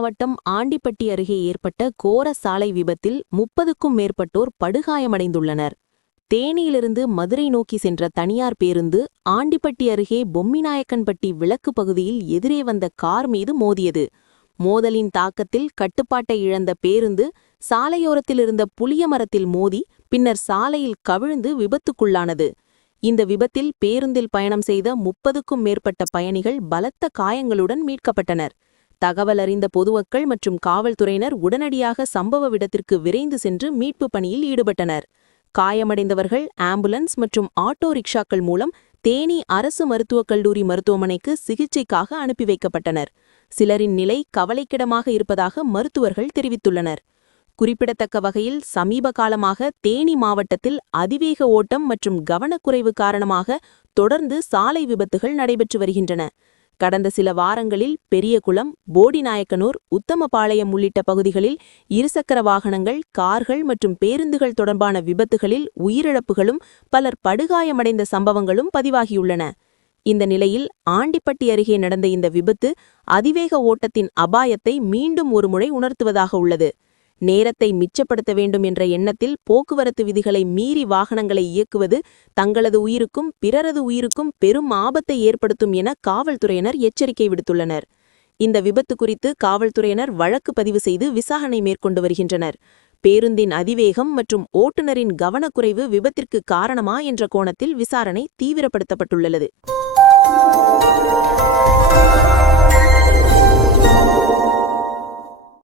மாவட்டம் ஆண்டிப்பட்டி அருகே ஏற்பட்ட கோர சாலை விபத்தில் 30க்கும் மேற்பட்டோர் படுகாயமடைந்துள்ளனர். தேனியிலிருந்து மதுரை நோக்கி சென்ற தனியார் பேருந்து ஆண்டிப்பட்டி அருகே பொம்மிநாயக்கன்பட்டி விளக்கு பகுதியில் எதிரே வந்த கார் மீது மோதியது. மோதலின் தாக்கத்தில் கட்டுப்பாட்டை இழந்த பேருந்து சாலையோரத்திலிருந்த புளிய மரத்தில் மோதி பின்னர் சாலையில் கவிழ்ந்து விபத்துக்குள்ளானது. இந்த விபத்தில் பேருந்தில் பயணம் செய்த 30க்கும் மேற்பட்ட பயணிகள் பலத்த காயங்களுடன் மீட்கப்பட்டனர். தகவல் அறிந்த பொதுமக்கள் மற்றும் காவல்துறையினர் உடனடியாக சம்பவ இடத்திற்கு விரைந்து சென்று மீட்பு பணியில் ஈடுபட்டனர். காயமடைந்தவர்கள் ஆம்புலன்ஸ் மற்றும் ஆட்டோ ரிக்ஷாக்கள் மூலம் தேனி அரசு மருத்துவக் கல்லூரி மருத்துவமனைக்கு சிகிச்சைக்காக அனுப்பி வைக்கப்பட்டனர். சிலரின் நிலை கவலைக்கிடமாக இருப்பதாக மருத்துவர்கள் தெரிவித்துள்ளனர். குறிப்பிடத்தக்க வகையில் சமீப காலமாக தேனி மாவட்டத்தில் அதிவேக ஓட்டம் மற்றும் கவனக்குறைவு காரணமாக தொடர்ந்து சாலை விபத்துகள் நடைபெற்று வருகின்றன. கடந்த சில வாரங்களில் பெரியகுளம், போடிநாயக்கனூர், உத்தமபாளையம் உள்ளிட்ட பகுதிகளில் இருசக்கர வாகனங்கள், கார்கள் மற்றும் பேருந்துகள் தொடர்பான விபத்துகளில் உயிரிழப்புகளும் பலர் படுகாயமடைந்த சம்பவங்களும் பதிவாகியுள்ளன. இந்த நிலையில் ஆண்டிப்பட்டி அருகே நடந்த இந்த விபத்து அதிவேக ஓட்டத்தின் அபாயத்தை மீண்டும் ஒருமுறை உணர்த்துவதாக உள்ளது. நேரத்தை மிச்சப்படுத்த வேண்டும் என்ற எண்ணத்தில் போக்குவரத்து விதிகளை மீறி வாகனங்களை இயக்குவது தங்களது உயிருக்கும் பிறரது உயிருக்கும் பெரும் ஆபத்தை ஏற்படுத்தும் என காவல்துறையினர் எச்சரிக்கை விடுத்துள்ளனர். இந்த விபத்து குறித்து காவல்துறையினர் வழக்கு பதிவு செய்து விசாரணை மேற்கொண்டு வருகின்றனர். பேருந்தின் அதிவேகம் மற்றும் ஓட்டுநரின் கவனக்குறைவு விபத்திற்கு காரணமா என்ற கோணத்தில் விசாரணை தீவிரப்படுத்தப்பட்டுள்ளது.